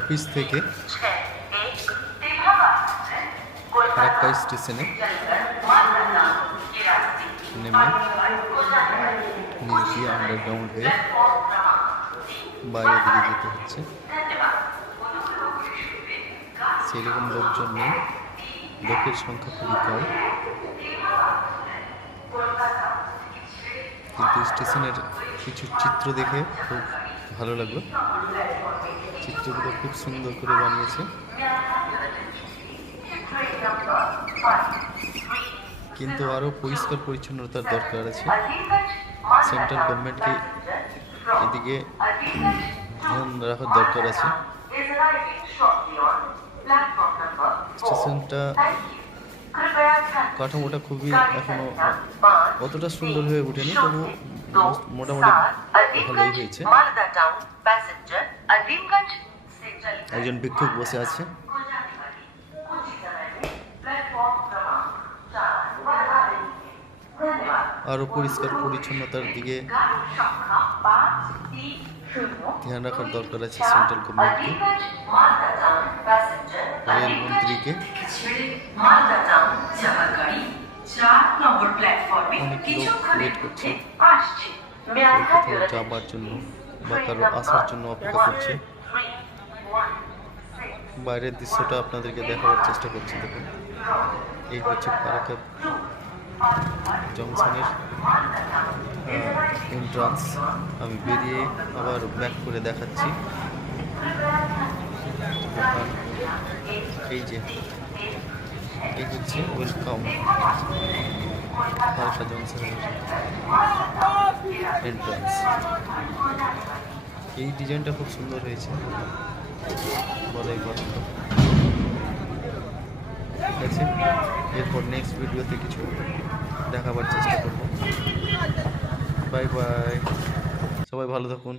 Office থেকে ফারাক্কা স্টেশনে নেমে নিচ দিয়ে আন্ডারগ্রাউন্ড হয়ে বাইরের দিকে যেতে হচ্ছে। সেরকম লোকজন নেই, লোকের সংখ্যা খুবই কম, কিন্তু স্টেশনের কিছু চিত্র দেখে খুব ভালো লাগলো। চিত্রগুলো খুব সুন্দর করে বানিয়েছে, কিন্তু আরও পরিষ্কার পরিচ্ছন্নতার দরকার আছে। সেন্ট্রাল গভর্নমেন্টকে এদিকে ধ্যান রাখার দরকার আছে। স্টেশনটা কাঠামোটা খুবই এখনো অতটা সুন্দর হয়ে ওঠেনি, তবু মোটামুটি ভালোই হয়েছে। একজন ভিক্ষুক বসে আছে। আরো পরিষ্কার পরিচ্ছন্নতার দিকে ধ্যান রাখার দরকার আছে সেন্ট্রাল গভর্নমেন্টকে, রেলমন্ত্রীকে। অনেক লোক ওয়েট করছে কোথাও যাবার জন্য বা কারো আসার জন্য অপেক্ষা করছে। বাইরের দৃশ্যটা আপনাদেরকে দেখাবার চেষ্টা করছি। দেখুন, এই হচ্ছে ফারাক্কা জংশনের এন্ট্রান্স। আমি বেরিয়ে আবার ব্যাক করে দেখাচ্ছি। এই হচ্ছে ওয়েলকাম ফারাক্কা জংশনের এন্ট্রান্স। এই ডিজাইনটা খুব সুন্দর হয়েছে, বলাই বাহুল্য। ঠিক আছে, এরপর নেক্সট ভিডিওতে কিছু দেখাবার চেষ্টা করব। বাই বাই, সবাই ভালো থাকুন।